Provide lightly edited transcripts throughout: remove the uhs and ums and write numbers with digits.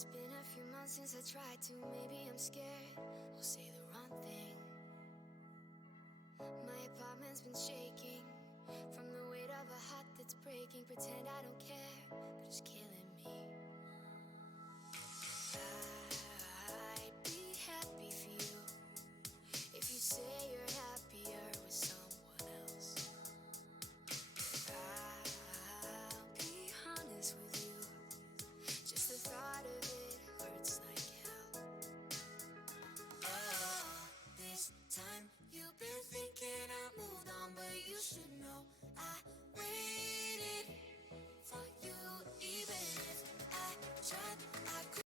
It's been a few months since I tried to. Maybe I'm scared I'll say the wrong thing. My apartment's been shaking from the weight of a heart that's breaking. Pretend I don't care, but it's killing me. I'd be happy for you if you say you're happier with someone else. I'll be honest with you, just the thought of it hurts like hell. Oh, this time you've been thinking I moved on, but you should know I waited for you. Even if I tried, I couldn't.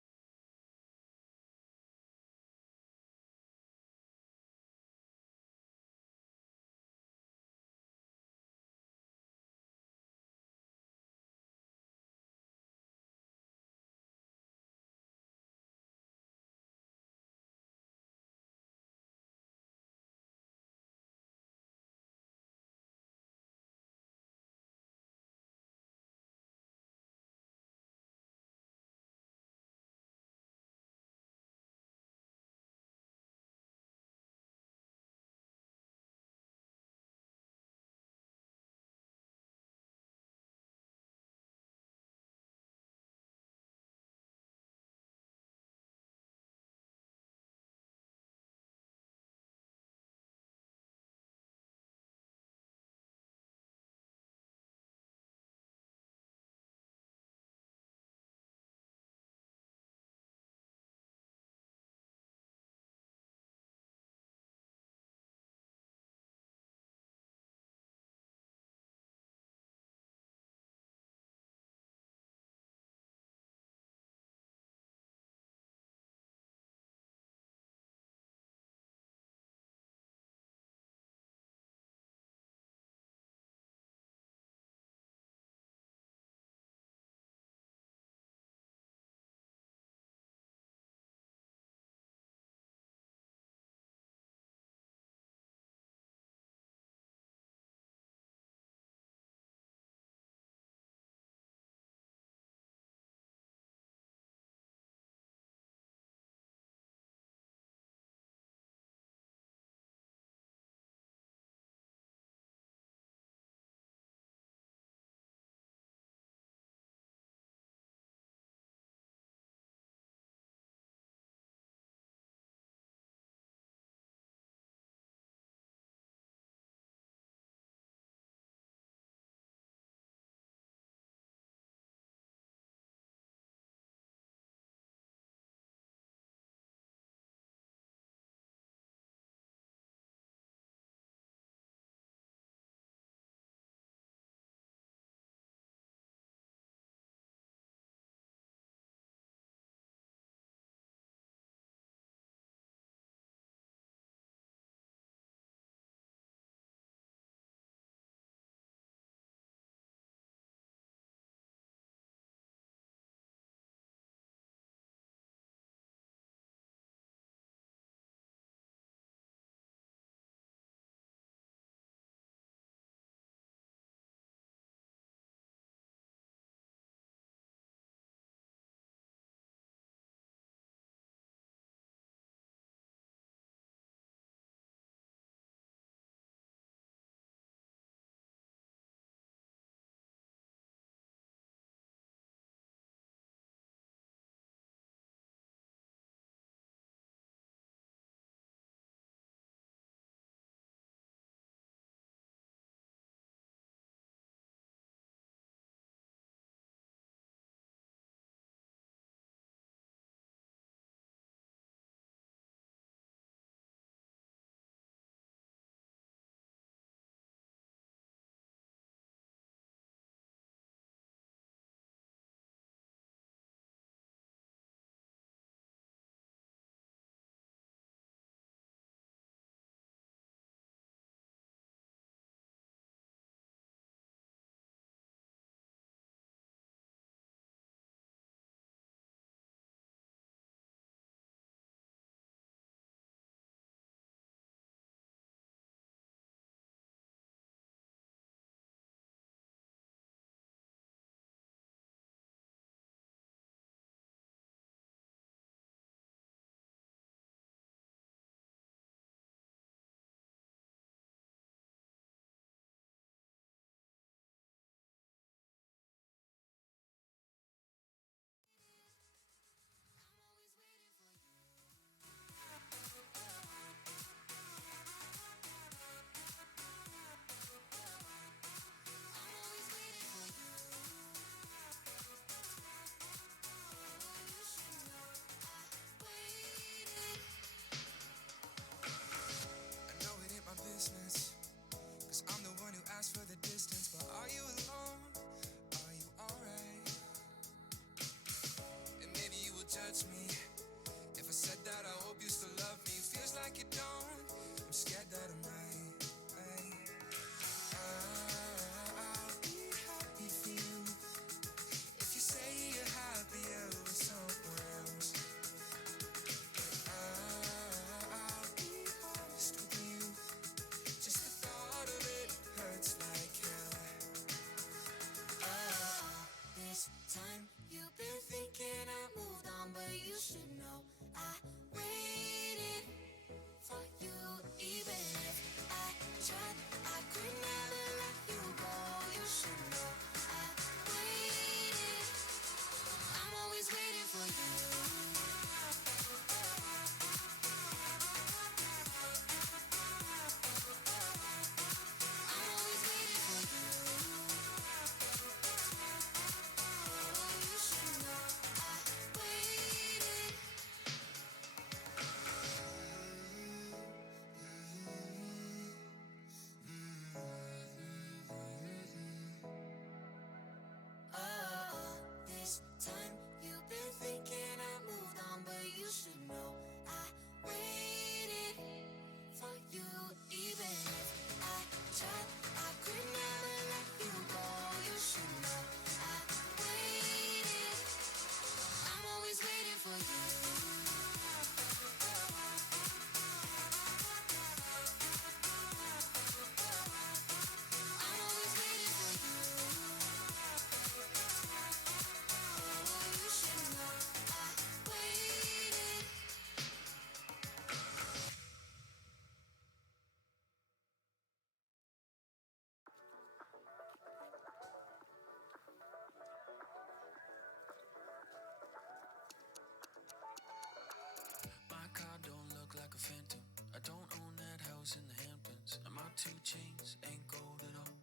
I don't own that house in the Hamptons, and my 2 chains ain't gold at all.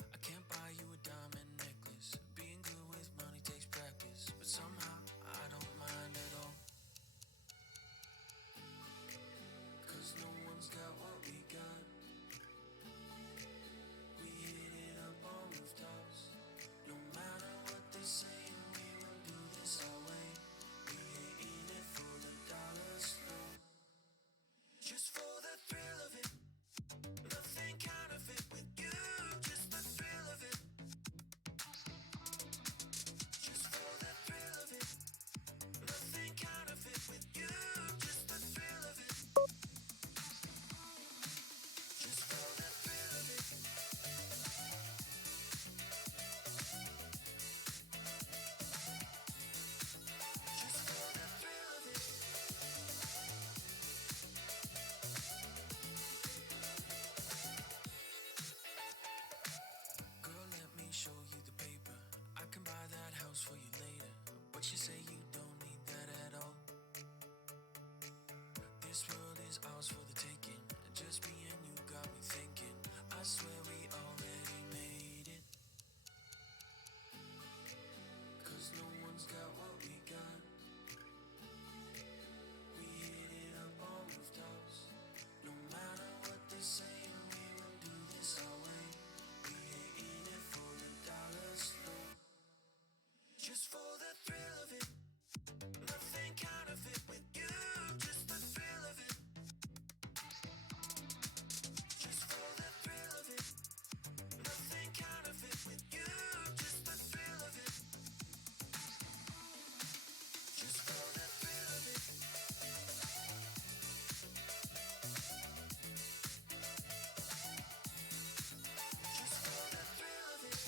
I can't buy you a diamond necklace. Being good with money takes practice, but somehow I don't mind at all. 'Cause no one's got what we got. We hit it up on rooftops. No matter what they say, we will do this our way. We ain't in it for the dollars, no. Just for the thrill of it. Nothing counterfeit with you. Just the thrill of it. Just for the thrill of it. Nothing counterfeit with you. Just the thrill of it. Just for the thrill of it. Just for the thrill of it. Girl, let me show you the paper. I can buy that house for you later, but you say you don't need that at all. This world is ours for the taking. Just me and you got me thinking. I swear we already made it. 'Cause no one's got what we got. We hit it up on rooftops. No matter what they say, we will do this our way. We ain't in it for the dollars, no. Just for the thrill of it. Nothing counterfeit with you. Just the thrill of it. Just for the thrill of it. Nothing counterfeit with you. Just the thrill of it. Just for the thrill of it. Just for the thrill of it.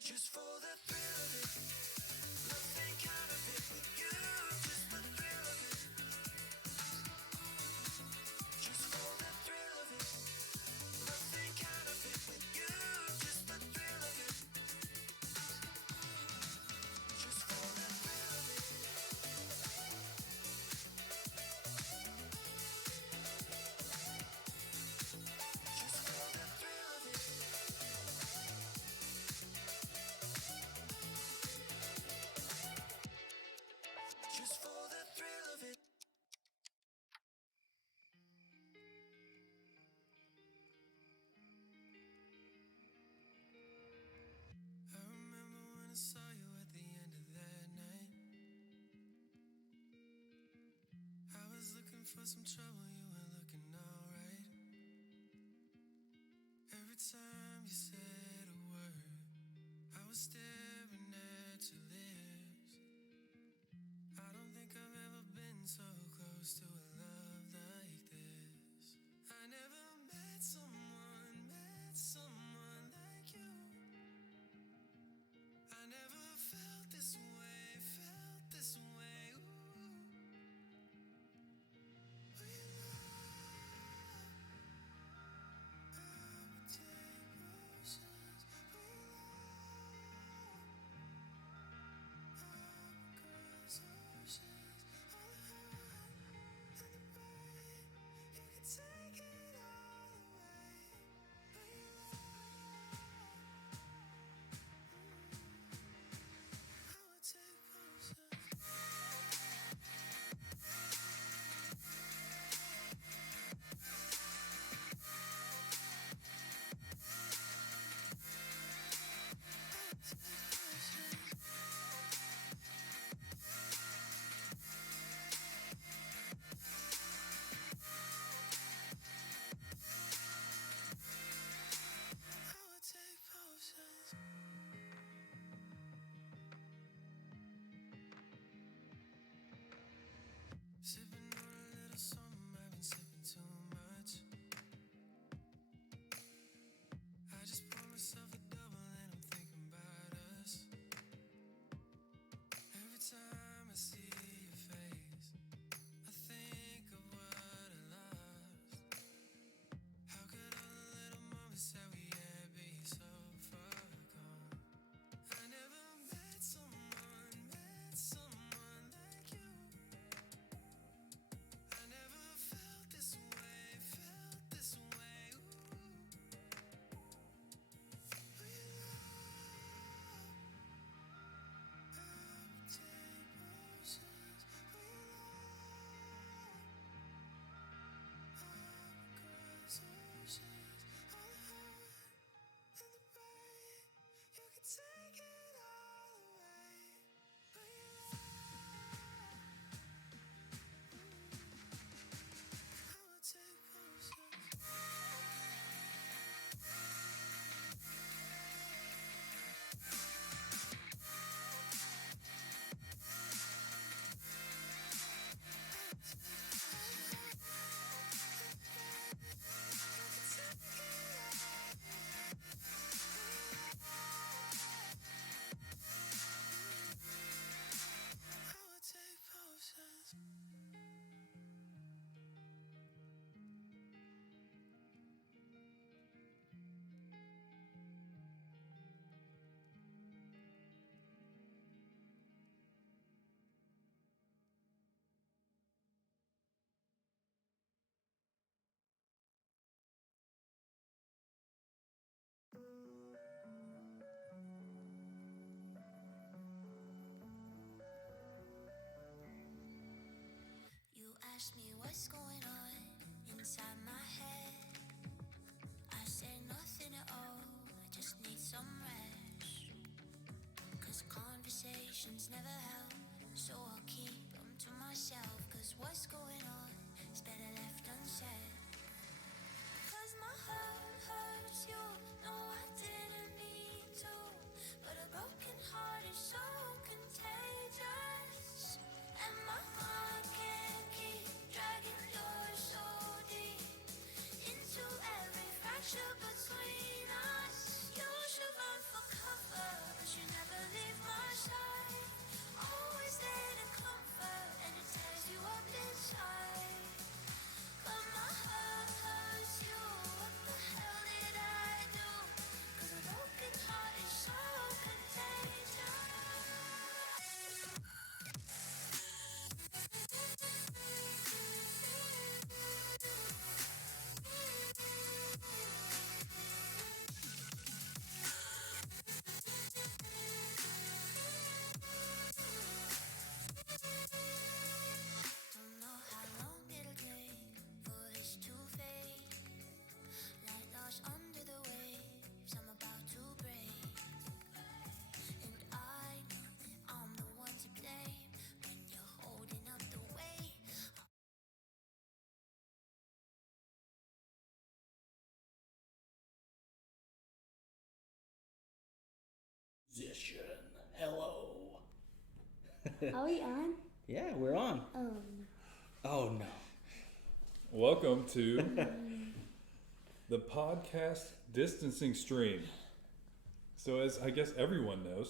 Just for the thrill of it. Nothing counterfeit with you. Just the thrill of it. Just for the thrill of it. Nothing counterfeit with you. Just the thrill of it. Just for the thrill of it. Just for the thrill of it. Just for the thrill of it. I remember when I saw you at the end of that night. I was looking for some trouble, you were looking alright. Every time you said a word, I was staring at your lips. I don't think I've ever been so close to a love like this. I never met someone like you. I never felt this way, ooh. We love, I would take potions. We love, ask me what's going on inside my head, I say nothing at all, I just need some rest. Cause conversations never help, so I'll keep them to myself. Cause what's going on is better left unsaid. Cause my heart hurts, you know I didn't mean to, but a broken heart is so contagious. And my mind can't keep dragging yours so deep into every fracture between us. You should run for cover, but you never leave my side. Always there to comfort, and it tears you up inside. But my heart hurts you, what the hell did I do? Cause a broken heart is so contagious. Don't know how long it'll take for this to fade, like lost under the waves I'm about to break. And I know that I'm the one to blame when you're holding up the weight. Musician. Hello. Are we on? Yeah, we're on. Oh no. Welcome to the podcast distancing stream. So as I guess everyone knows,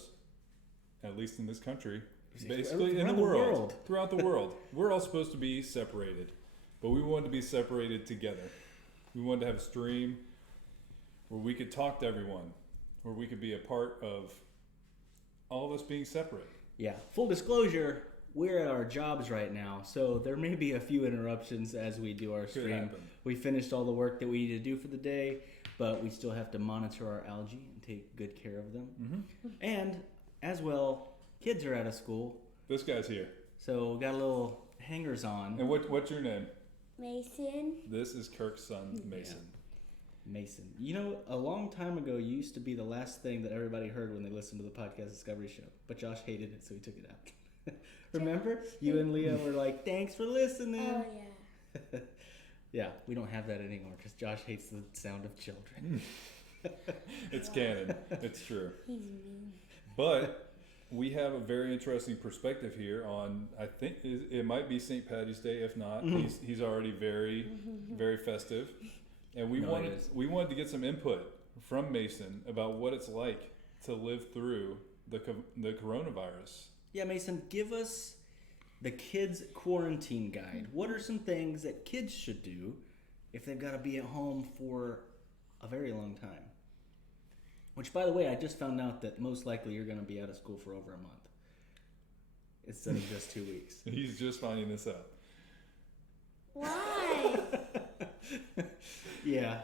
at least in this country, basically in the world, throughout the world, we're all supposed to be separated, but we wanted to be separated together. We wanted to have a stream where we could talk to everyone, where we could be a part of all of us being separate. Yeah, full disclosure, we're at our jobs right now, so there may be a few interruptions as we do our Could stream. happen. We finished all the work that we need to do for the day, but we still have to monitor our algae and take good care of them. Mm-hmm. And as well, kids are out of school, This guy's here. so we got a little hangers on. And what's your name? Mason. This is Kirk's son, Mason. Mason. You know, a long time ago, you used to be the last thing that everybody heard when they listened to the Podcast Discovery Show. But Josh hated it, so he took it out. Remember? You and Leah were like, thanks for listening. Oh yeah. Yeah, we don't have that anymore because Josh hates the sound of children. It's canon. It's true. He's mean. But we have a very interesting perspective here on, I think it might be St. Patty's Day. If not, he's already very festive. And we No, it is. wanted to get some input from Mason about what it's like to live through the coronavirus. Yeah, Mason, give us the kids' quarantine guide. What are some things that kids should do if they've got to be at home for a very long time? Which, by the way, I just found out that most likely you're going to be out of school for over a month instead of just 2 weeks. He's just finding this out. Why? Yeah.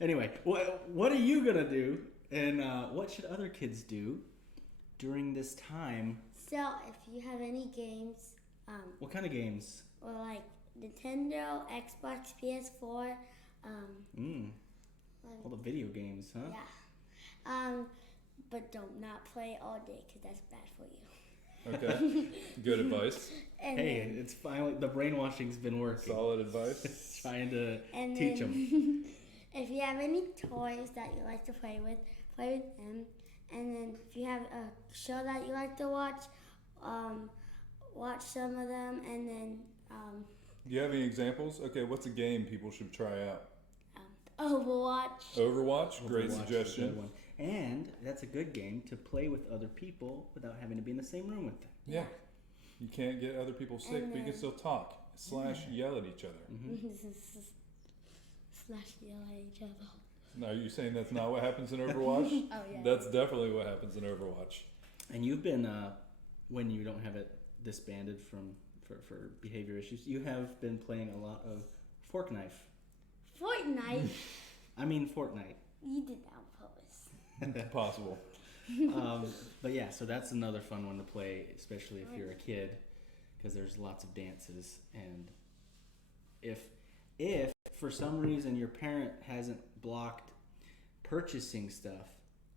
Anyway, what are you going to do, and what should other kids do during this time? So if you have any games, What kind of games? or like Nintendo, Xbox, PS4, All the video games, huh? yeah. But don't not play all day because that's bad for you. Okay. Good advice. And Hey, then, it's finally, the brainwashing's been working. Solid advice. Trying to and teach then, them. if you have any toys that you like to play with them. And then if you have a show that you like to watch some of them. And then Do you have any examples? Okay, what's a game people should try out? Overwatch. Overwatch, great Overwatch is a suggestion. good one. And that's a good game to play with other people without having to be in the same room with them. Yeah. You can't get other people sick, but you can then- still talk / yell at each other. Slash yell at each other. Now, are you saying that's not what happens in Overwatch? Oh yeah. That's definitely what happens in Overwatch. And you've been, when you don't have it disbanded for behavior issues, you have been playing a lot of Fork Knife. Fortnite. I mean Fortnite. You did that on purpose. Possible. But yeah, so that's another fun one to play, especially if you're a kid. because there's lots of dances. And if for some reason your parent hasn't blocked purchasing stuff,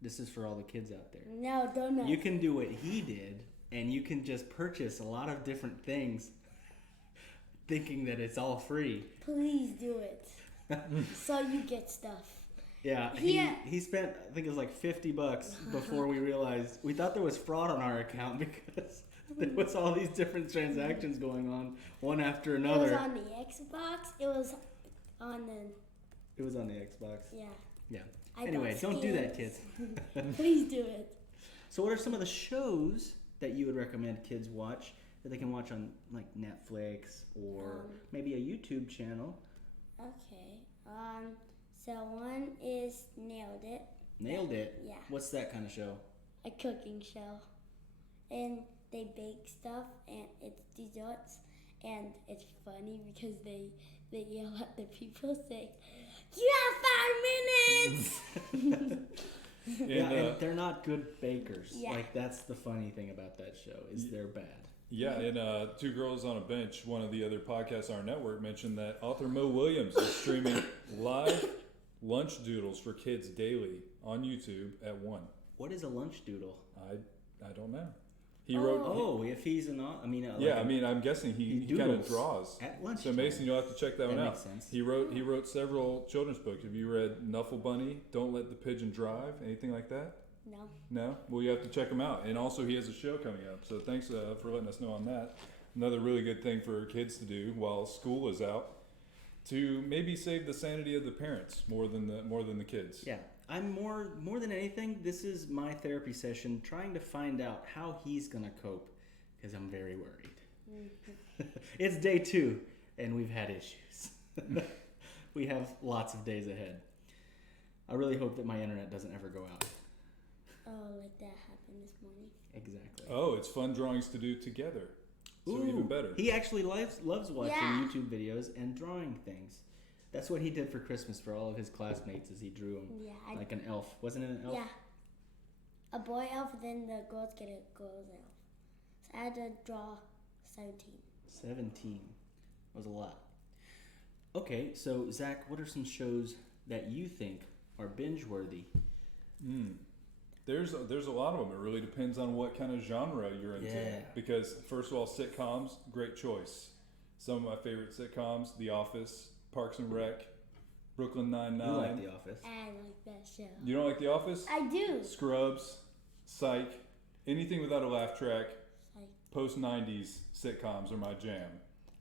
this is for all the kids out there. No, don't. You can do what he did, and you can just purchase a lot of different things thinking that it's all free. Please do it. So you get stuff. Yeah, he spent, I think it was like $50 before we realized, we thought there was fraud on our account because there was all these different transactions going on, one after another. It was on the Xbox. It was on the... It was on the Xbox. Yeah. Yeah. I Anyway, got don't do that, skins. kids. Please do it. So what are some of the shows that you would recommend kids watch that they can watch on like Netflix or maybe a YouTube channel? Okay. So one is Nailed It. Nailed It? Yeah. What's that kind of show? A cooking show. And they bake stuff and it's desserts and it's funny because they yell at the people saying, "You have 5 minutes!" And they're not good bakers. Yeah. Like that's the funny thing about that show is they're bad. Yeah, and Two Girls on a Bench, one of the other podcasts on our network, mentioned that author Mo Williams is streaming live lunch doodles for kids daily on YouTube at 1. What is a lunch doodle? I don't know. He wrote. Oh, if he's I'm guessing he kind of doodles draws. at lunch. So Mason, you'll have to check that one out. Makes sense. He wrote several children's books. Have you read Knuffle Bunny, Don't Let the Pigeon Drive, anything like that? No. No? Well, you have to check him out. And also, he has a show coming up. So thanks for letting us know on that. Another really good thing for kids to do while school is out, to maybe save the sanity of the parents more than the kids. Yeah, I'm more than anything. This is my therapy session, trying to find out how he's gonna cope, because I'm very worried. It's day 2, and we've had issues. We have lots of days ahead. I really hope that my internet doesn't ever go out. Oh, like that happened this morning. Exactly. Oh, it's fun drawings to do together. So even better. He actually loves watching Yeah. YouTube videos and drawing things. That's what he did for Christmas for all of his classmates, is he drew them Yeah. like an elf. Wasn't it an elf? Yeah. A boy elf, then the girls get a girl's elf. So I had to draw 17. 17 was a lot. Okay, so Zach, what are some shows that you think are binge worthy? There's a lot of them. It really depends on what kind of genre you're into. Yeah. Because first of all, sitcoms, great choice. Some of my favorite sitcoms: The Office, Parks and Rec, Brooklyn Nine-Nine. You like The Office. I like that show. You don't like The Office? I do. Scrubs, Psych, anything without a laugh track. Psych. Post-90s sitcoms are my jam.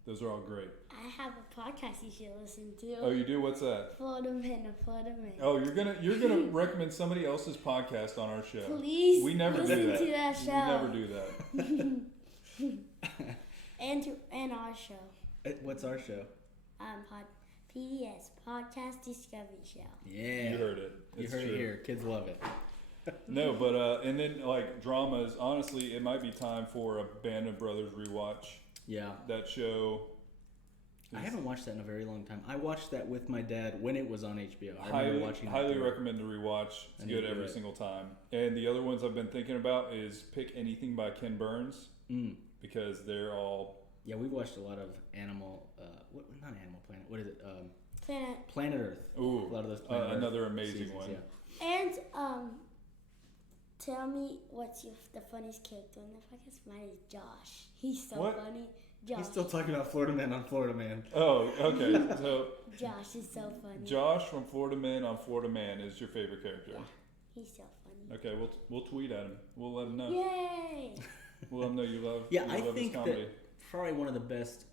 Those are all great. I have a podcast you should listen to. Oh, you do? What's that? Florida Man. Oh, you're gonna recommend somebody else's podcast on our show. Please We never listen do that. to that show. We never do that. And our show. What's our show? PDS, Podcast Discovery Show. Yeah. You heard it. You It's heard true. it here. Kids love it. No, but and then like dramas. Honestly, it might be time for a Band of Brothers rewatch. Yeah. That show. I haven't watched that in a very long time. I watched that with my dad when it was on HBO. I remember Highly, watching highly that. recommend the rewatch. I It's need good to do every it. single time. And the other ones I've been thinking about is Pick Anything by Ken Burns, because they're all. Yeah, we've watched a lot of Animal. Not Animal Planet. What is it? Planet. Planet Earth. Ooh, A lot of those Planet Earth another amazing seasons, one. Yeah. And tell me what's the funniest character in the podcast. Mine is Josh. He's so What? funny. Josh. He's still talking about Florida Man on Florida Man. Oh, okay. So Josh is so funny. Josh from Florida Man on Florida Man is your favorite character. Yeah. He's so funny. Okay, we'll tweet at him. We'll let him know. Yay! We'll let him know you love. Yeah, you I love think his comedy. that probably one of the best.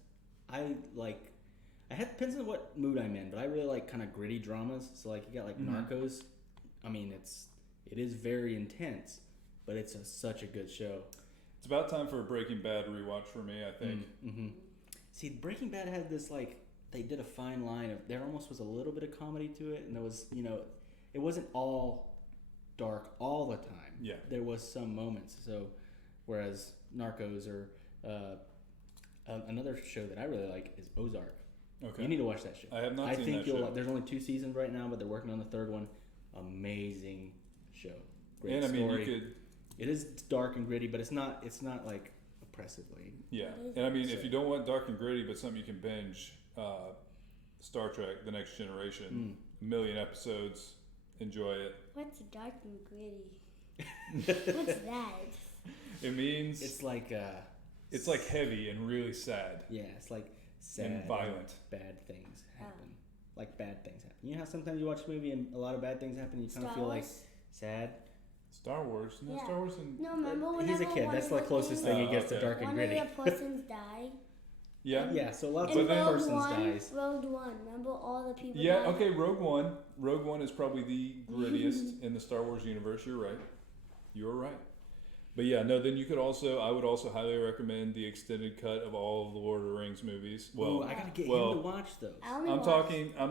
Depends on what mood I'm in, but I really like kind of gritty dramas. So like you got like Narcos. I mean, it is very intense, but it's such a good show. It's about time for a Breaking Bad rewatch for me, I think. Mm-hmm. See, Breaking Bad had this they did a fine line of there almost was a little bit of comedy to it, and there was it wasn't all dark all the time. Yeah. There was some moments. So whereas Narcos or another show that I really like is Ozark. Okay. You need to watch that show. I have not I seen think that you'll. show. There's only 2 seasons right now, but they're working on the 3rd one. Amazing show. Great And I mean, story. you could. It is dark and gritty, but it's not like impressively. Yeah, What is and I mean, it? if you don't want dark and gritty, but something you can binge, Star Trek: The Next Generation, 1,000,000 episodes, enjoy it. What's dark and gritty? What's that? It means It's like it's like heavy and really sad. yeah, it's like sad And violent. bad things happen. Like bad things happen. You know how sometimes you watch a movie and a lot of bad things happen, you kind of Star feel like Wars? sad. Star Wars, no, Yeah. Star Wars, and No, remember whenever He's a kid. one That's of the the closest things- thing he gets to okay. dark and one gritty. of the persons died. yeah, Yeah, so lots In of then- Rogue persons One, dies. Rogue One. Remember all the people yeah. died? Okay, Rogue One is probably the grittiest in the Star Wars universe. You're right. You're right. But yeah, no. Then I would also highly recommend the extended cut of all of the Lord of the Rings movies. Well, Ooh, I gotta get well, him to watch those. I only I'm watched-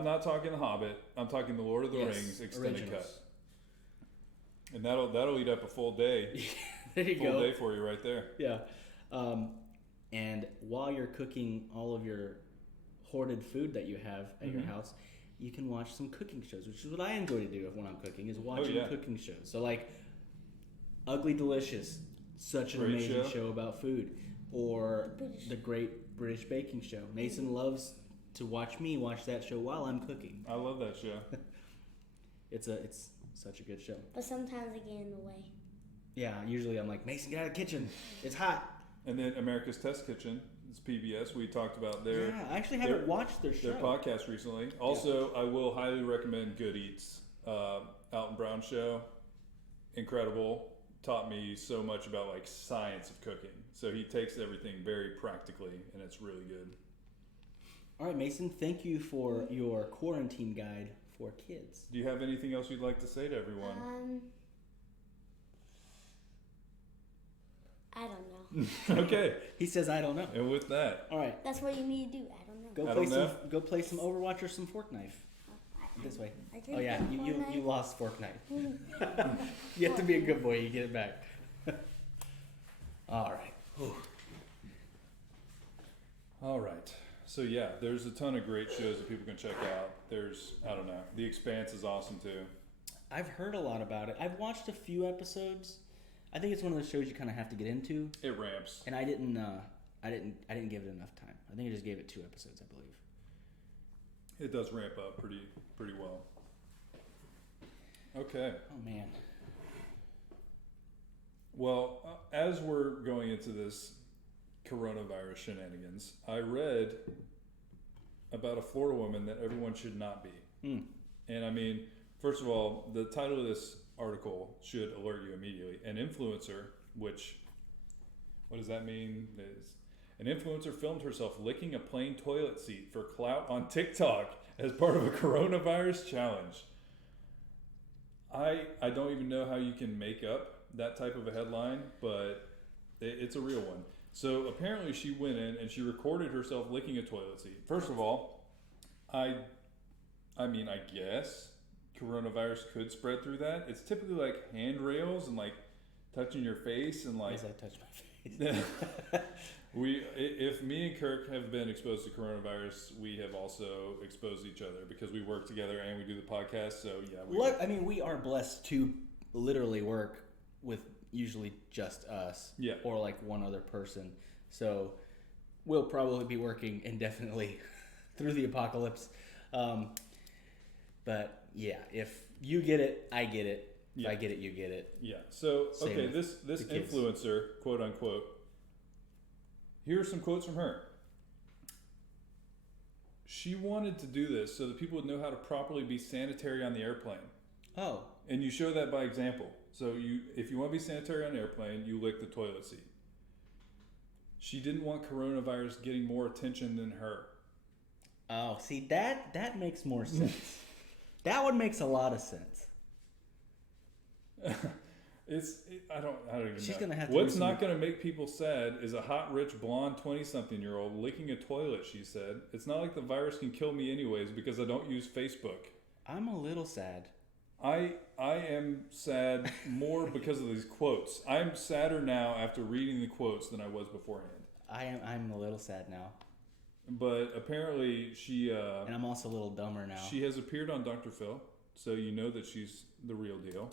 not talking The Hobbit. I'm talking the Lord of the Yes, Rings extended originals. cut, and that'll eat up a full day, There you full go. day for you right there. Yeah. And while you're cooking all of your hoarded food that you have at your house, you can watch some cooking shows, which is what I enjoy to do when I'm cooking, is watching yeah. cooking shows. So like Ugly Delicious, such an Great amazing show. show about food. Or British. the Great British Baking Show. Mason loves to watch me watch that show while I'm cooking. I love that show. It's such a good show. But sometimes I get in the way. Yeah, usually I'm like, Mason, get out of the kitchen. It's hot. And then America's Test Kitchen, it's PBS. We talked about their Yeah, I actually haven't watched their show. their podcast recently. Also, I will highly recommend Good Eats. Alton Brown show, incredible. Taught me so much about like science of cooking. So he takes everything very practically, and it's really good. All right, Mason, thank you for your quarantine guide for kids. Do you have anything else you'd like to say to everyone? I don't know. Okay, He says, I don't know. and with that, All right, That's what you need to do. I don't know. go I play don't some. know. Go play some Overwatch or some Fork Knife. This way. I can Oh yeah, play you Fortnite. lost Fork Knife. You have to be a good boy. You get it back. All right. Whew. all right. So yeah, there's a ton of great shows that people can check out. There's, I don't know, The Expanse is awesome too. I've heard a lot about it. I've watched a few episodes. I think it's one of those shows you kind of have to get into, It ramps. and I didn't give it enough time. I think I just gave it 2 episodes, I believe. It does ramp up pretty well. Okay. Oh man. Well, as we're going into this coronavirus shenanigans, I read about a Florida woman that everyone should not be. Mm. And I mean, first of all, the title of this article should alert you immediately. An influencer, which, what does that mean? Is an influencer filmed herself licking a plain toilet seat for clout on TikTok as part of a coronavirus challenge. I don't even know how you can make up that type of a headline, but it's a real one. So apparently she went in and she recorded herself licking a toilet seat. First of all, I mean, I guess coronavirus could spread through that. It's typically like handrails and like touching your face and like As I touch my face. if me and Kirk have been exposed to coronavirus, we have also exposed each other because we work together and we do the podcast. So yeah, I mean, we are blessed to literally work with usually just us, Yeah. or like one other person. So we'll probably be working indefinitely through the apocalypse. But yeah, if you get it, I get it. If Yeah. I get it, you get it. Yeah. So Same okay, with this the kids. influencer, quote unquote. Here are some quotes from her. She wanted to do this so that people would know how to properly be sanitary on the airplane. Oh, And you show that by example. So if you want to be sanitary on an airplane, you lick the toilet seat. She didn't want coronavirus getting more attention than her. oh, see that makes more sense. That one makes a lot of sense. I don't even She's know. gonna have to What's do not some- going to make people sad is a hot, rich, blonde 20-something-year-old licking a toilet, she said. It's not like the virus can kill me anyways because I don't use Facebook. I'm a little sad. I am sad more because of these quotes. I'm sadder now after reading the quotes than I was beforehand. I'm a little sad now, But apparently she and I'm also a little dumber now. she has appeared on Dr. Phil, so you know that she's the real deal.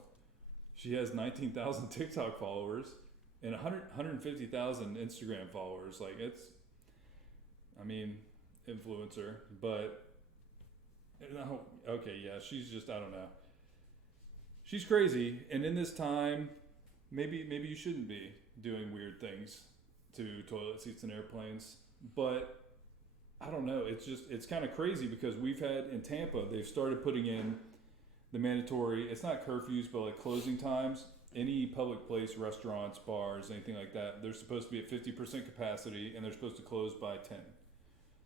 She has 19,000 TikTok followers. and 150,000 Instagram followers. Like I mean, influencer, but no, okay, yeah, she's just, I don't know. She's crazy, and in this time, maybe you shouldn't be doing weird things to toilet seats and airplanes, but I don't know. It's kind of crazy because we've had in Tampa, they've started putting in the mandatory, it's not curfews, but like closing times. Any public place, restaurants, bars, anything like that, they're supposed to be at 50% capacity and they're supposed to close by 10.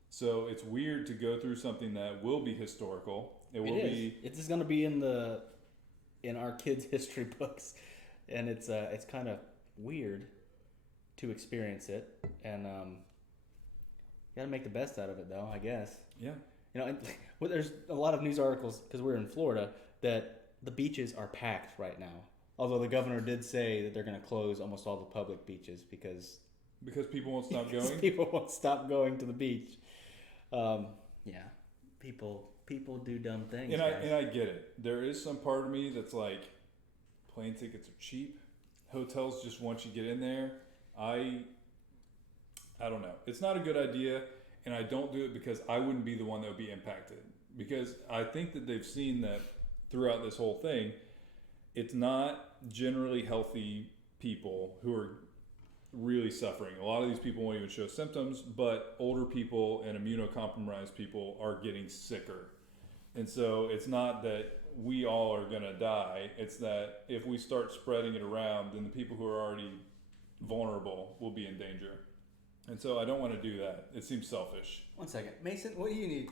So it's weird to go through something that will be historical. It will be. It's going to be in our kids' history books, and it's kind of weird to experience it, and you got to make the best out of it, though, I guess. Yeah. You know, and, well, there's a lot of news articles because we're in Florida that the beaches are packed right now. Although the governor did say that they're going to close almost all the public beaches because people won't stop going. People won't stop going to the beach. Yeah, people do dumb things. And I get it. There is some part of me that's like, plane tickets are cheap. Hotels just want you to get in there. I don't know. It's not a good idea, and I don't do it because I wouldn't be the one that would be impacted. Because I think that they've seen that throughout this whole thing, it's not generally healthy people who are really suffering. A lot of these people won't even show symptoms, but older people and immunocompromised people are getting sicker. And so it's not that we all are going to die. It's that if we start spreading it around, then the people who are already vulnerable will be in danger. And so I don't want to do that. It seems selfish. 1 second. Mason, what do you need?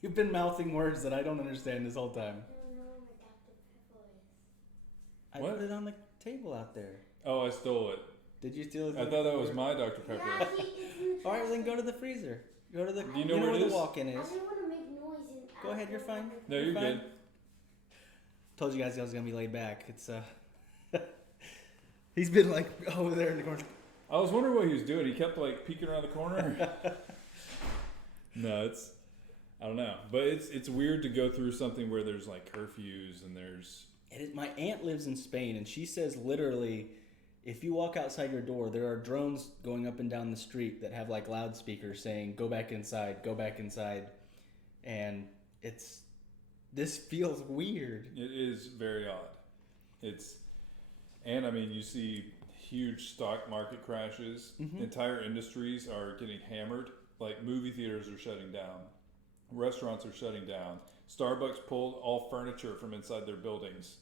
You've been mouthing words that I don't understand this whole time. I don't know where my Dr. Pepper is. I What? put it on the table out there. Oh, I stole it. Did you steal it? I thought that was my Dr. Pepper. Yeah, it's in the All right, well, then go to the freezer. Go to the. Do you know where it where is? the walk-in is. I didn't want to make noise. And Go ahead, you're fine. No, you're Fine. good. Told you guys I was gonna be laid back. It's he's been like over there in the corner. I was wondering what he was doing. He kept like peeking around the corner. No, I don't know. But it's weird to go through something where there's like curfews and there's. My aunt lives in Spain, and she says literally, if you walk outside your door, there are drones going up and down the street that have like loudspeakers saying, "Go back inside, go back inside," and this feels weird. It is very odd. And I mean, you see huge stock market crashes. Mhm. Entire industries are getting hammered. Like movie theaters are shutting down. Restaurants are shutting down. Starbucks pulled all furniture from inside their buildings.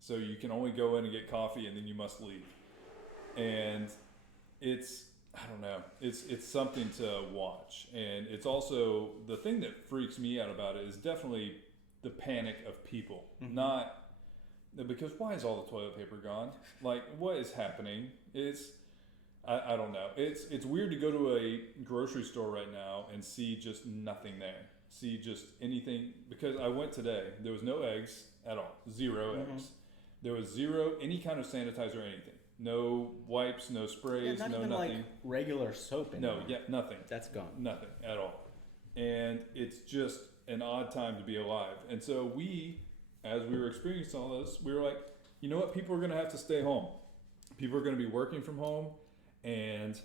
So you can only go in and get coffee and then you must leave. And I don't know, it's something to watch. And it's also, the thing that freaks me out about it is definitely the panic of people. Mhm. Not, because why is all the toilet paper gone? Like, what is happening? I don't know. It's weird to go to a grocery store right now and see just nothing there. See just anything, because I went today, there was no eggs at all. 0 Mhm. eggs. There was zero, any kind of sanitizer or anything. No wipes, no Yeah, sprays, not no even nothing. like regular soap anymore. No, yeah, nothing. That's gone. Nothing at all. And it's just an odd time to be alive. And so we, as we were experiencing all this, we were like, you know what? People are going to have to stay home. People are going to be working from home and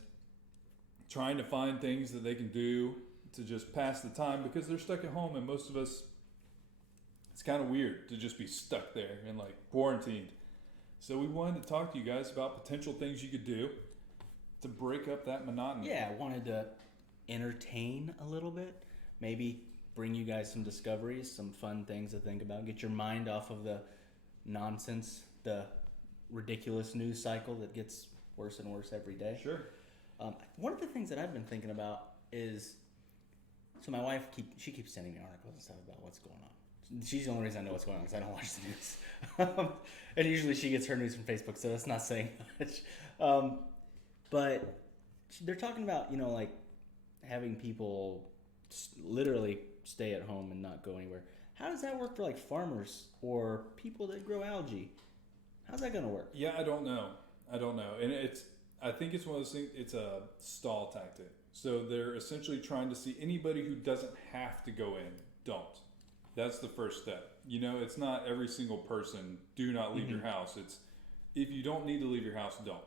trying to find things that they can do to just pass the time because they're stuck at home. And most of us, it's kind of weird to just be stuck there and like quarantined. So we wanted to talk to you guys about potential things you could do to break up that monotony. Yeah, I wanted to entertain a little bit. Maybe bring you guys some discoveries, some fun things to think about. Get your mind off of the nonsense, the ridiculous news cycle that gets worse and worse every day. Sure. One of the things that I've been thinking about is, so my wife keeps sending me articles and stuff about what's going on. She's the only reason I know what's going on because I don't watch the news. And usually she gets her news from Facebook, so that's not saying much. But they're talking about, like having people literally stay at home and not go anywhere. How does that work for like farmers or people that grow algae? How's that going to work? Yeah, I don't know. And I think it's one of those things, it's a stall tactic. So they're essentially trying to see anybody who doesn't have to go in, don't. That's the first step. It's not every single person, do not leave your house. It's if you don't need to leave your house, don't.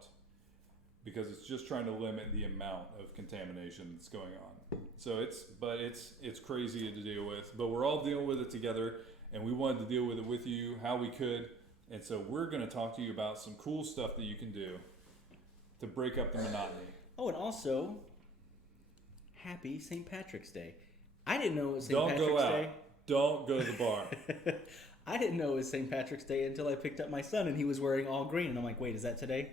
because it's just trying to limit the amount of contamination that's going on. So it's crazy to deal with, but we're all dealing with it together, and we wanted to deal with it with you how we could. And so we're going to talk to you about some cool stuff that you can do to break up the monotony. Oh, and also, happy St. Patrick's Day. I didn't know it was St. Don't Patrick's go out. Day. Don't go to the bar. I didn't know it was St. Patrick's Day until I picked up my son and he was wearing all green. And I'm like, wait, is that today?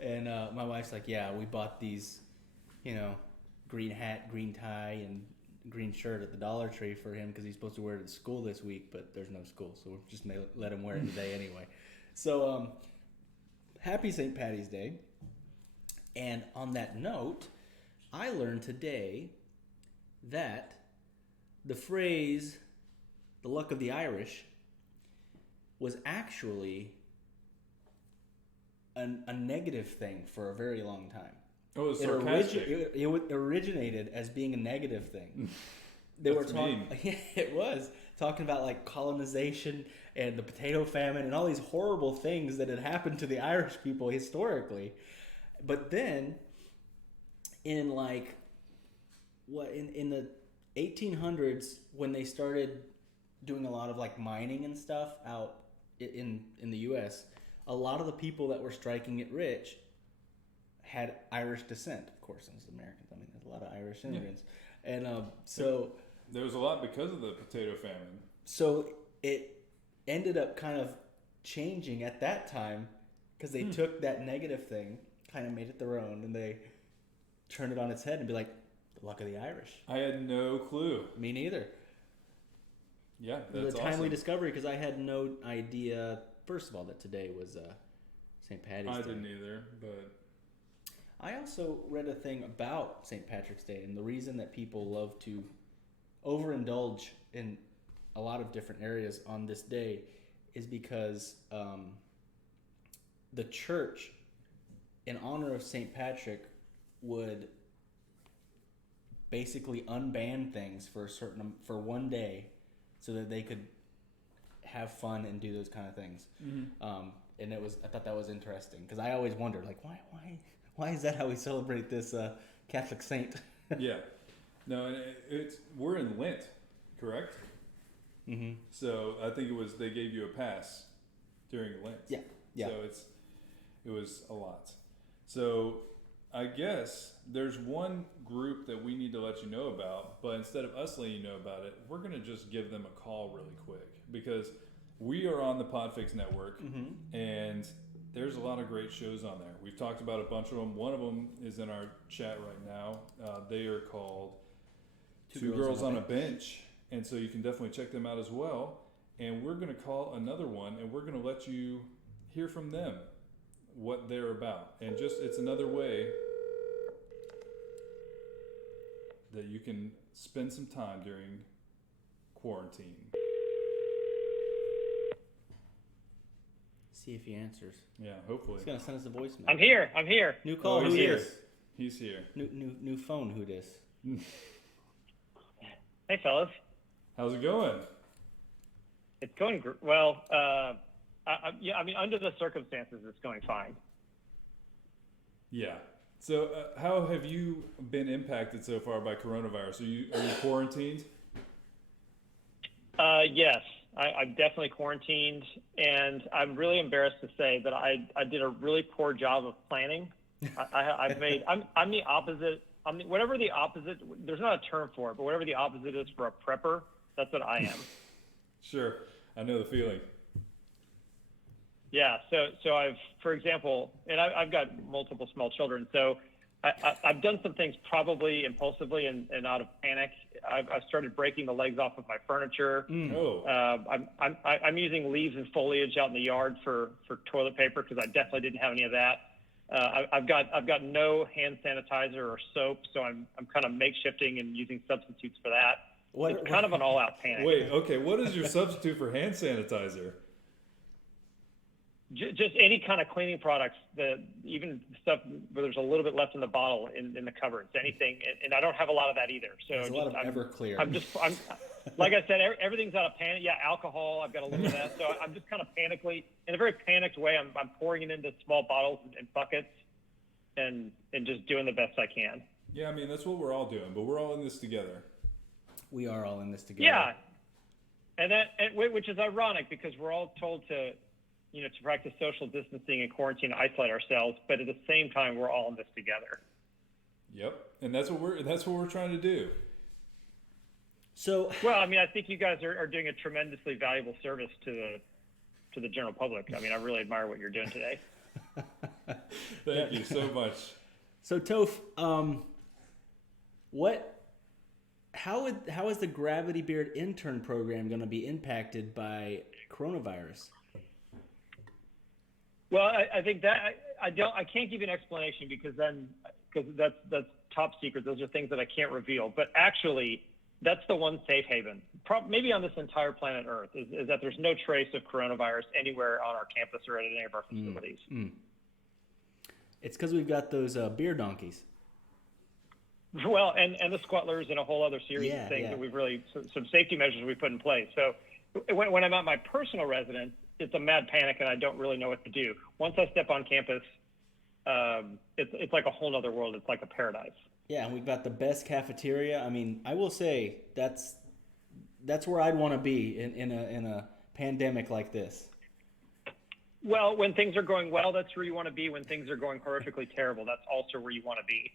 And my wife's like, yeah, we bought these, green hat, green tie, and green shirt at the Dollar Tree for him because he's supposed to wear it to school this week, but there's no school, so we're just going to let him wear it today anyway. So, happy St. Patty's Day. And on that note, I learned today that the phrase, the luck of the Irish, was actually a negative thing for a very long time. Oh, it's sarcastic. It originated as being a negative thing. They That's were talking. mean. Yeah, it was talking about like colonization and the potato famine and all these horrible things that had happened to the Irish people historically. But then, in in the 1800s, when they started doing a lot of like mining and stuff out in the U.S., a lot of the people that were striking it rich had Irish descent. Of course, as Americans, I mean, there's a lot of Irish immigrants, and so there was a lot because of the potato famine. So it ended up kind of changing at that time because they took that negative thing, kind of made it their own, and they turned it on its head and be like, the luck of the Irish. I had no clue. Me neither. Yeah, It was that's a timely awesome. discovery because I had no idea, first of all, that today was St. Patty's I Day. didn't either, but I also read a thing about St. Patrick's Day, and the reason that people love to overindulge in a lot of different areas on this day is because the church, in honor of St. Patrick, would basically unban things for one day so that they could have fun and do those kind of things. Mm-hmm. And I thought that was interesting because I always wondered, like, why is that how we celebrate this Catholic saint? yeah, no, and we're in Lent, correct? Mm-hmm. So I think they gave you a pass during Lent. Yeah. So it was a lot. So I guess there's one group that we need to let you know about, but instead of us letting you know about it, we're going to just give them a call really quick because we are on the Podfix Network, and there's a lot of great shows on there. We've talked about a bunch of them. One of them is in our chat right now. They are called Two Girls on a Bench, and so you can definitely check them out as well. And we're going to call another one, and we're going to let you hear from them what they're about. And it's another way that you can spend some time during quarantine. See if he answers. Yeah, hopefully. He's gonna send us a voicemail. I'm here. New call. he's Who here. dis? He's here. New phone. Who dis? Hey, fellas. How's it going? It's going well. I mean, under the circumstances, it's going fine. Yeah. So, how have you been impacted so far by coronavirus? Are you quarantined? Yes, I'm definitely quarantined, and I'm really embarrassed to say that I did a really poor job of planning. I'm the opposite. Whatever the opposite. There's not a term for it, but whatever the opposite is for a prepper, that's what I am. Sure, I know the feeling. Yeah. So for example, and I've got multiple small children, so I've done some things probably impulsively and out of panic. I've started breaking the legs off of my furniture. Oh. I'm using leaves and foliage out in the yard for toilet paper because I definitely didn't have any of that. I've got no hand sanitizer or soap, so I'm kind of makeshifting and using substitutes for that. It's kind of an all-out panic. Wait. Okay. What is your substitute for hand sanitizer? Just any kind of cleaning products, even stuff where there's a little bit left in the bottle in the cupboards, anything. And I don't have a lot of that either. So There's a lot of Everclear. I'm like I said, everything's out of panic. Yeah, alcohol, I've got a little of that. So I'm just kind of in a very panicked way, I'm pouring it into small bottles and buckets. and just doing the best I can. Yeah, I mean, that's what we're all doing, but we're all in this together. We are all in this together. Yeah, which is ironic because we're all told to, to practice social distancing and quarantine and isolate ourselves, but at the same time, we're all in this together. Yep, and that's what we're trying to do. So, well, I mean, I think you guys are doing a tremendously valuable service to the general public. I mean, I really admire what you're doing today. Thank you so much. So Toph, how is the Gravity Beard intern program going to be impacted by coronavirus? Well, I think that I can't give you an explanation because that's top secret. Those are things that I can't reveal. But actually, that's the one safe haven, maybe on this entire planet Earth, is that there's no trace of coronavirus anywhere on our campus or at any of our facilities. It's because we've got those beer donkeys. Well, and the squattlers and a whole other series of things that we've really, some safety measures we put in place. So when I'm at my personal residence, it's a mad panic and I don't really know what to do. Once I step on campus, it's like a whole other world. It's like a paradise. Yeah, and we've got the best cafeteria. I mean, I will say that's where I'd want to be in a pandemic like this. Well, when things are going well, that's where you want to be. When things are going horrifically terrible, that's also where you want to be.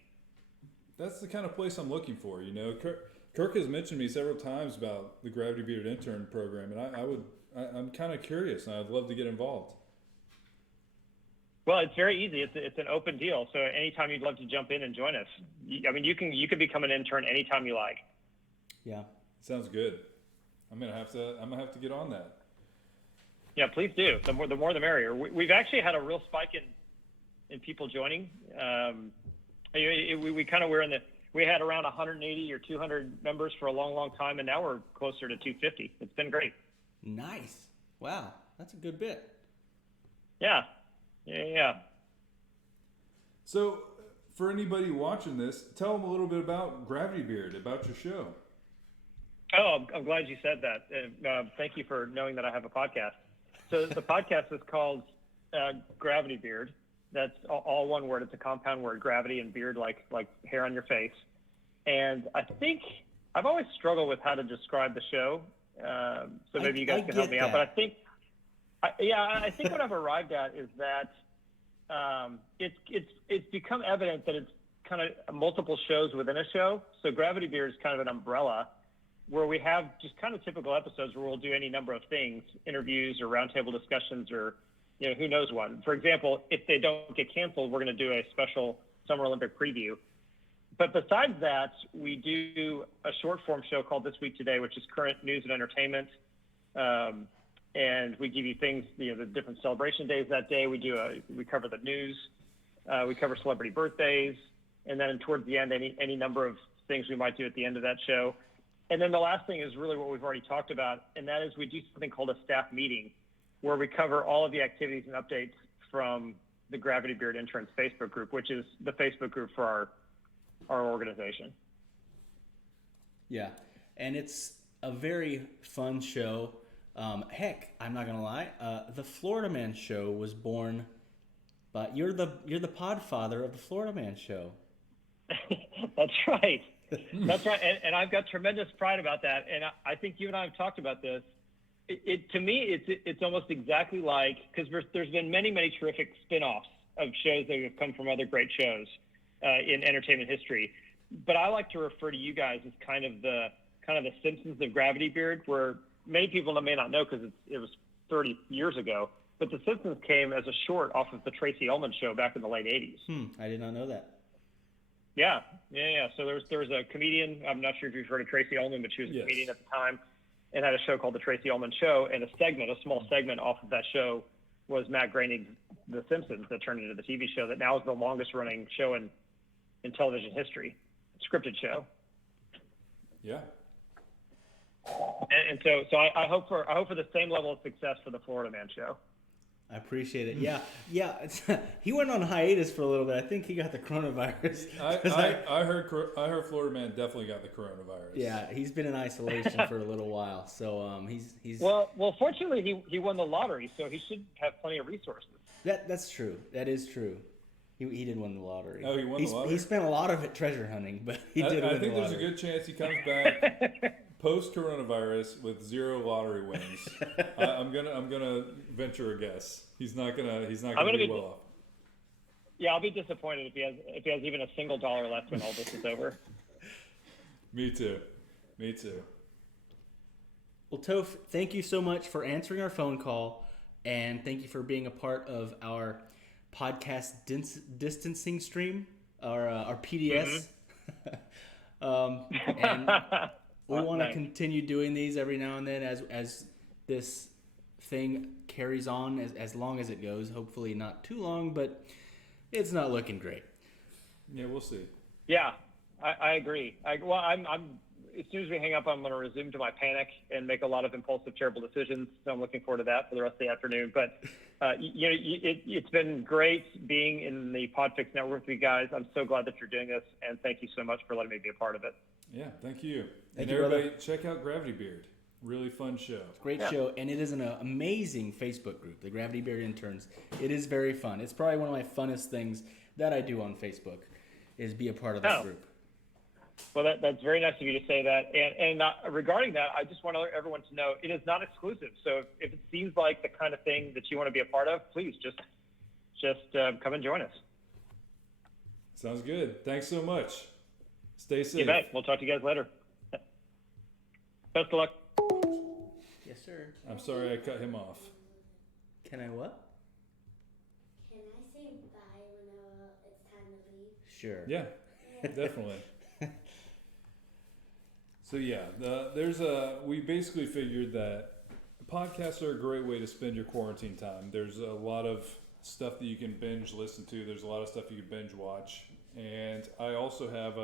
That's the kind of place I'm looking for. Kirk has mentioned me several times about the Gravity Beard intern program, and I'm kind of curious, and I'd love to get involved. Well, it's very easy. It's an open deal. So anytime you'd love to jump in and join us, I mean, you can become an intern anytime you like. Yeah, sounds good. I'm gonna have to get on that. Yeah, please do. The more the merrier. We've actually had a real spike in people joining. We had around 180 or 200 members for a long time, and now we're closer to 250. It's been great. Nice. Wow, that's a good bit. Yeah. So, for anybody watching this, tell them a little bit about Gravity Beard, about your show. Oh, I'm glad you said that. Thank you for knowing that I have a podcast. So the podcast is called Gravity Beard. That's all one word. It's a compound word, gravity and beard, like hair on your face. And I think I've always struggled with how to describe the show. So maybe you guys can help me out. But I think what I've arrived at is that it's become evident that it's kind of multiple shows within a show. So Gravity Beard is kind of an umbrella where we have just kind of typical episodes where we'll do any number of things, interviews or roundtable discussions or, who knows what. For example, if they don't get canceled, we're going to do a special Summer Olympic preview. But besides that, we do a short form show called This Week Today, which is current news and entertainment. And we give you things, the different celebration days that day. We cover the news, we cover celebrity birthdays, and then towards the end, any number of things we might do at the end of that show. And then the last thing is really what we've already talked about, and that is we do something called a staff meeting, where we cover all of the activities and updates from the Gravity Beard Interns Facebook group, which is the Facebook group for our organization. Yeah, and it's a very fun show. Heck, I'm not gonna lie. The Florida Man Show was born, but you're the podfather of the Florida Man Show. That's right. That's right. And I've got tremendous pride about that. And I think you and I have talked about this. To me, it's almost exactly like, because there's been many terrific spin-offs of shows that have come from other great shows in entertainment history. But I like to refer to you guys as kind of the Simpsons of Gravity Beard, where many people may not know because it was 30 years ago, but The Simpsons came as a short off of the Tracy Ullman show back in the late 80s. I did not know that. Yeah. So there was a comedian, I'm not sure if you've heard of Tracy Ullman, but she was a comedian at the time and had a show called The Tracy Ullman Show, and a small segment off of that show was Matt Groening's The Simpsons that turned into the TV show that now is the longest running show in television history, scripted show. Yeah. And so I hope for the same level of success for the Florida Man Show. I appreciate it. Yeah. He went on hiatus for a little bit. I think he got the coronavirus. I heard Florida Man definitely got the coronavirus. Yeah, he's been in isolation for a little while. So he's well. Fortunately, he won the lottery, so he should have plenty of resources. That's true. That is true. He did win the lottery. Oh, he won the lottery? He spent a lot of it treasure hunting, but he did win I think the there's a lottery. good chance he comes back post-coronavirus with 0 lottery wins. I'm gonna venture a guess. He's not gonna be well off. Yeah, I'll be disappointed if he has even a single dollar left when all this is over. Me too. Well, Toph, thank you so much for answering our phone call, and thank you for being a part of our podcast distancing stream, our PDS. And we want to continue doing these every now and then as this thing carries on as long as it goes. Hopefully not too long, but it's not looking great. Yeah, we'll see. Yeah, I agree. I'm as soon as we hang up, I'm going to resume to my panic and make a lot of impulsive, terrible decisions. So I'm looking forward to that for the rest of the afternoon. But it's been great being in the Podfix network with you guys. I'm so glad that you're doing this, and thank you so much for letting me be a part of it. Yeah, thank you. Thank and you, everybody, brother. check out Gravity Beard. Really fun show. Great show, and it is an amazing Facebook group, the Gravity Beard Interns. It is very fun. It's probably one of my funnest things that I do on Facebook, is be a part of that group. Well, that's very nice of you to say that. And regarding that, I just want everyone to know it is not exclusive. So if it seems like the kind of thing that you want to be a part of, please just come and join us. Sounds good. Thanks so much. Stay safe. You bet. We'll talk to you guys later. Best of luck. Yes, sir. I'm sorry I cut him off. Can I what? Can I say bye when it's time to leave? Sure. Yeah, definitely. So yeah, we basically figured that podcasts are a great way to spend your quarantine time. There's a lot of stuff that you can binge listen to. There's a lot of stuff you can binge watch. And I also have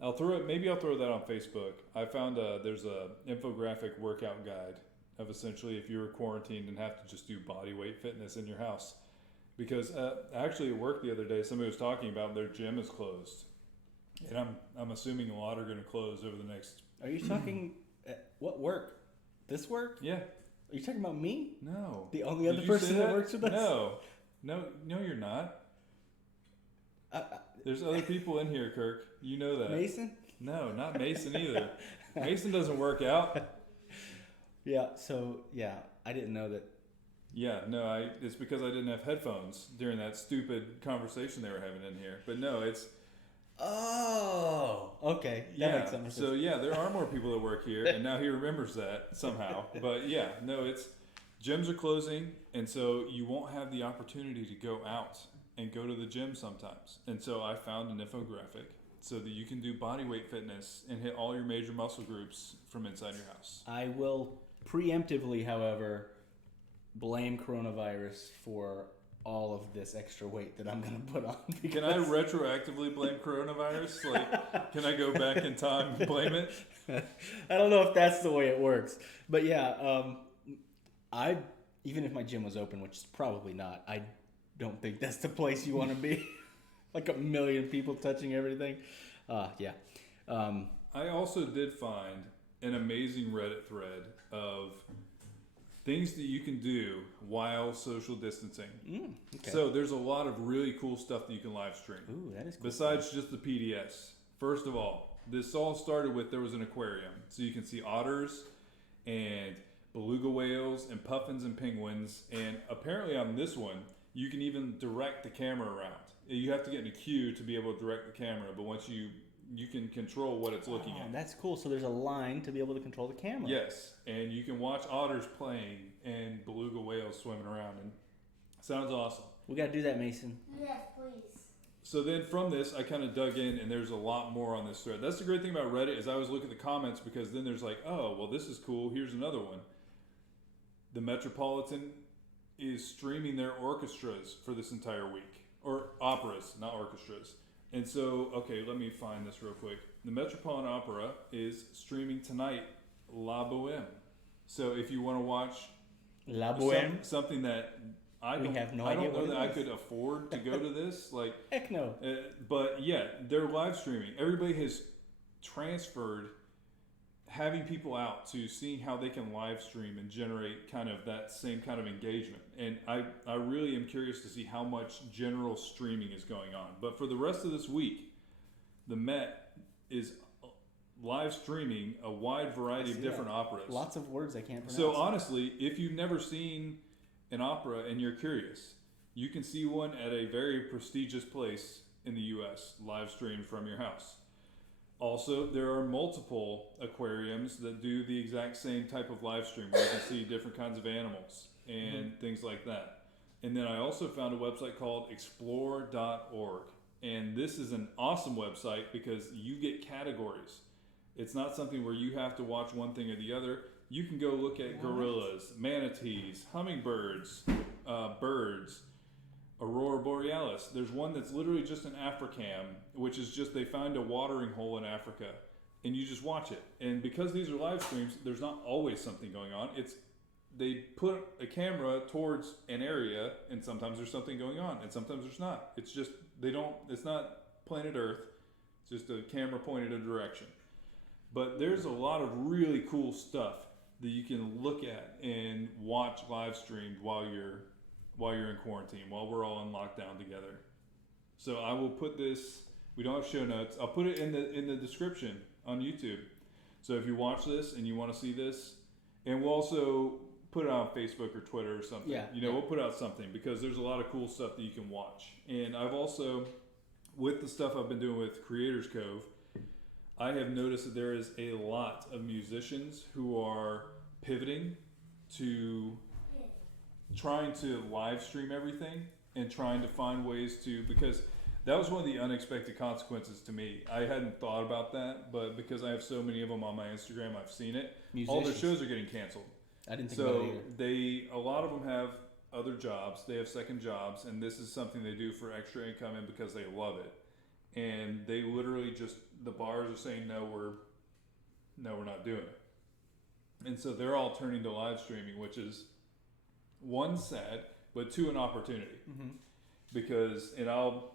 I'll throw that on Facebook. I found there's a infographic workout guide of essentially if you were quarantined and have to just do body weight fitness in your house. Because actually at work the other day, somebody was talking about their gym is closed. And I'm assuming a lot are going to close over the next. Are you talking what work? This work? Yeah. Are you talking about me? No. The only Did other you person say that works with us? No, you're not. There's other people in here, Kirk. You know that. Mason? No, not Mason either. Mason doesn't work out. Yeah. So yeah, I didn't know that. Yeah, no, it's because I didn't have headphones during that stupid conversation they were having in here. But no, it's. Oh, okay. That makes sense. So yeah, there are more people that work here, and now he remembers that somehow. But yeah, no, it's gyms are closing, and so you won't have the opportunity to go out and go to the gym sometimes. And so I found an infographic so that you can do body weight fitness and hit all your major muscle groups from inside your house. I will preemptively, however, blame coronavirus for all of this extra weight that I'm going to put on. Can I retroactively blame coronavirus? Like, can I go back in time and blame it? I don't know if that's the way it works. But yeah, even if my gym was open, which is probably not, I don't think that's the place you want to be. Like 1 million people touching everything. Yeah. I also did find an amazing Reddit thread of things that you can do while social distancing. Okay. So there's a lot of really cool stuff that you can live stream. Ooh, that is cool. Besides just the PDS. First of all, this all started with there was an aquarium. So you can see otters and beluga whales and puffins and penguins. And apparently on this one, you can even direct the camera around. You have to get in a queue to be able to direct the camera, but once you can control what it's looking at. That's cool. So there's a line to be able to control the camera. Yes, and you can watch otters playing and beluga whales swimming around, and sounds awesome. We got to do that, Mason. Yes, please. So then from this, I kind of dug in, and there's a lot more on this thread. That's the great thing about Reddit is I always look at the comments because then there's like, oh, well, this is cool. Here's another one. The Metropolitan is streaming their orchestras for this entire week, or operas, not orchestras. And so, okay, let me find this real quick. The Metropolitan Opera is streaming tonight, La Boheme. So if you want to watch La Boheme. something that I don't know that I could afford to go to this, like Heck no. but yeah, they're live streaming. Everybody has transferred having people out to seeing how they can live stream and generate kind of that same kind of engagement. And I really am curious to see how much general streaming is going on. But for the rest of this week, the Met is live streaming a wide variety of different operas. Lots of words I can't pronounce. So honestly, if you've never seen an opera and you're curious, you can see one at a very prestigious place in the U.S. live streamed from your house. Also, there are multiple aquariums that do the exact same type of live stream where you can see different kinds of animals and things like that. And then I also found a website called explore.org. And this is an awesome website because you get categories. It's not something where you have to watch one thing or the other. You can go look at gorillas, manatees, hummingbirds, birds, Aurora Borealis. There's one that's literally just an Africam, which is just they find a watering hole in Africa, and you just watch it. And because these are live streams, there's not always something going on. It's they put a camera towards an area, and sometimes there's something going on, and sometimes there's not. It's just it's not planet Earth. It's just a camera pointed a direction. But there's a lot of really cool stuff that you can look at and watch live streamed while you're in quarantine, while we're all in lockdown together. So I will put this, we don't have show notes, I'll put it in the description on YouTube. So if you watch this and you want to see this, and we'll also put it on Facebook or Twitter or something. We'll put out something because there's a lot of cool stuff that you can watch. And I've also, with the stuff I've been doing with Creators Cove, I have noticed that there is a lot of musicians who are pivoting to trying to live stream everything and trying to find ways to, because that was one of the unexpected consequences to me. I hadn't thought about that, but because I have so many of them on my Instagram, I've seen it. All their shows are getting canceled. I didn't think about it either. A lot of them have other jobs. They have second jobs, and this is something they do for extra income and because they love it. And they literally just, the bars are saying, no, we're not doing it. And so they're all turning to live streaming, which is one, sad, but two, an opportunity. Because, and I'll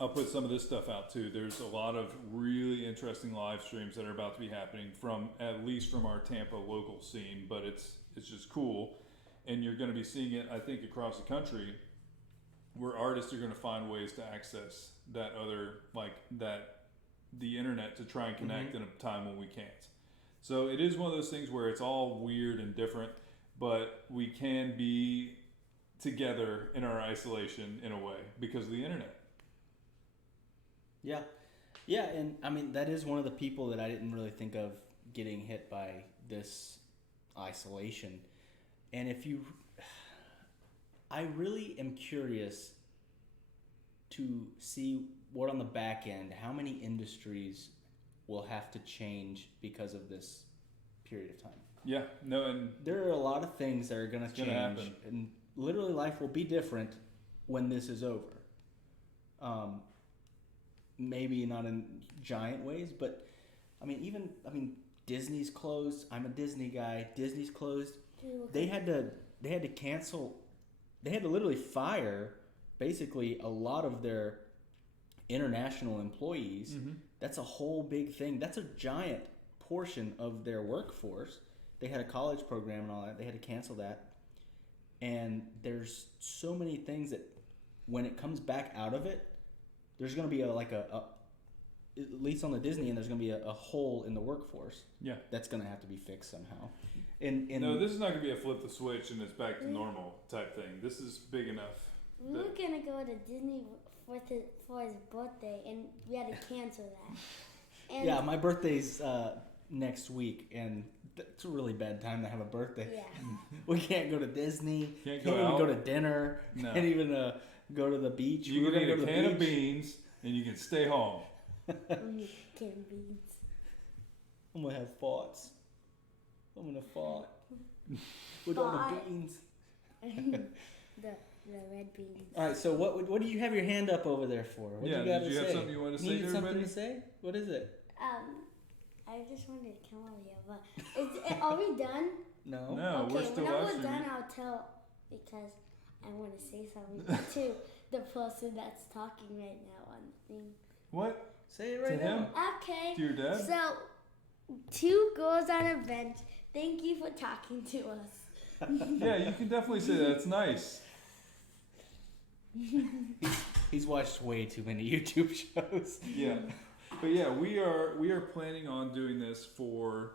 put some of this stuff out too. There's a lot of really interesting live streams that are about to be happening from, at least from our Tampa local scene, but it's just cool. And you're going to be seeing it, I think, across the country, where artists are going to find ways to access that other, the internet to try and connect in a time when we can't. So it is one of those things where it's all weird and different, but we can be together in our isolation in a way because of the internet. Yeah, and I mean, that is one of the people that I didn't really think of getting hit by this isolation. And I really am curious to see what on the back end, how many industries will have to change because of this period of time. Yeah, no, and there are a lot of things that are going to change, and literally life will be different when this is over. Maybe not in giant ways, but I mean, Disney's closed. I'm a Disney guy. Disney's closed. They had to cancel. They had to literally fire basically a lot of their international employees. That's a whole big thing. That's a giant portion of their workforce. They had a college program and all that. They had to cancel that. And there's so many things that when it comes back out of it, there's going to be a at least on the Disney end, there's going to be a hole in the workforce. Yeah. That's going to have to be fixed somehow. And no, this is not going to be a flip the switch and it's back to normal type thing. This is big enough. We were going to go to Disney for his birthday, and we had to cancel that. And yeah, my birthday's next week, and it's a really bad time to have a birthday. Yeah. We can't go to Disney. Can't even go to dinner. No. Can't even go to the beach. You can eat a can of beans, and you can stay home. Can of beans. I'm going to have thoughts. I'm going to fart. With all the beans. The red beans. All right, so what do you have your hand up over there for? What do you got to say? Have something you want to say to everybody? Something to say? What is it? I just wanted to come over here, but are we done? No, okay, we're still when we're done, I'll tell, because I want to say something to the person that's talking right now on the thing. What? Say it right to now. Him? Okay. To your dad? So, 2 girls on a bench. Thank you for talking to us. Yeah, you can definitely say that. It's nice. He's watched way too many YouTube shows. Yeah, but yeah, we are planning on doing this for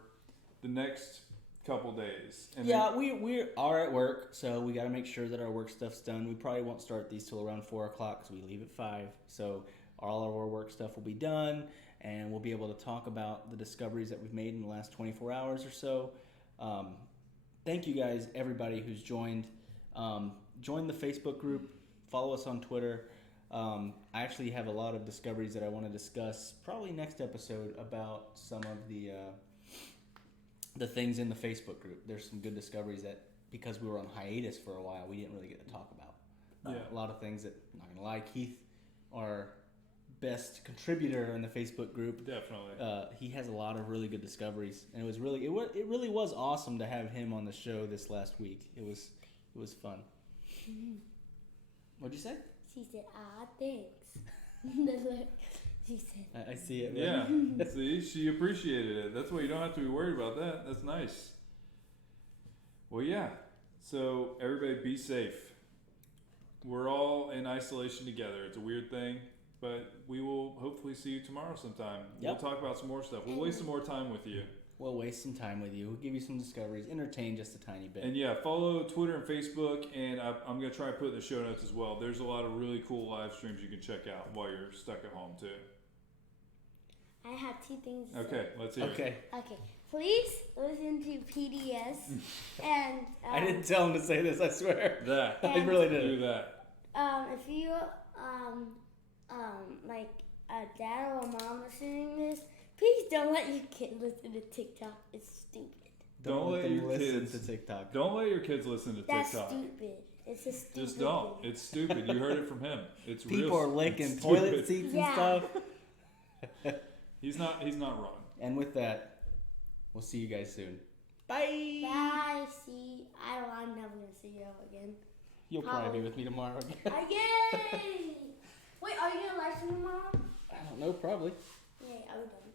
the next couple days. And Yeah, we are at work, so we got to make sure that our work stuff's done. We probably won't start these till around 4 o'clock because we leave at 5. So all of our work stuff will be done, and we'll be able to talk about the discoveries that we've made in the last 24 hours or so. Thank you guys, everybody who's joined. Join the Facebook group. Follow us on Twitter. I actually have a lot of discoveries that I want to discuss probably next episode about some of the things in the Facebook group. There's some good discoveries that, because we were on hiatus for a while, we didn't really get to talk about. Yeah. A lot of things that, I'm not going to lie, Keith, our best contributor in the Facebook group, definitely. he has a lot of really good discoveries, and it really was awesome to have him on the show this last week. It was fun. What'd you say? She said, thanks. She said. I see it. Yeah. See, she appreciated it. That's why you don't have to be worried about that. That's nice. Well, yeah. So everybody be safe. We're all in isolation together. It's a weird thing, but we will hopefully see you tomorrow sometime. Yep. We'll talk about some more stuff. We'll waste some more time with you. We'll waste some time with you. We'll give you some discoveries, entertain just a tiny bit. And yeah, follow Twitter and Facebook, and I'm going to try and put in the show notes as well. There's a lot of really cool live streams you can check out while you're stuck at home, too. I have 2 things to Okay, let's hear it. Okay. Okay. Please listen to PDS. And I didn't tell him to say this, I swear. That. I really Do didn't. that. if you like a dad or a mom listening to this, please don't let your kid listen to TikTok. It's stupid. Don't let them your listen kids to TikTok. Don't let your kids listen to That's TikTok. stupid. It's a stupid Just don't. thing. It's stupid. You heard it from him. It's People real. are licking it's toilet stupid. seats and Yeah. stuff. He's not wrong. And with that, we'll see you guys soon. Bye. Bye. I'm never gonna see you again. You'll probably be with me tomorrow again. Yay! Wait, are you gonna live stream tomorrow? I don't know, probably. Yay, I would love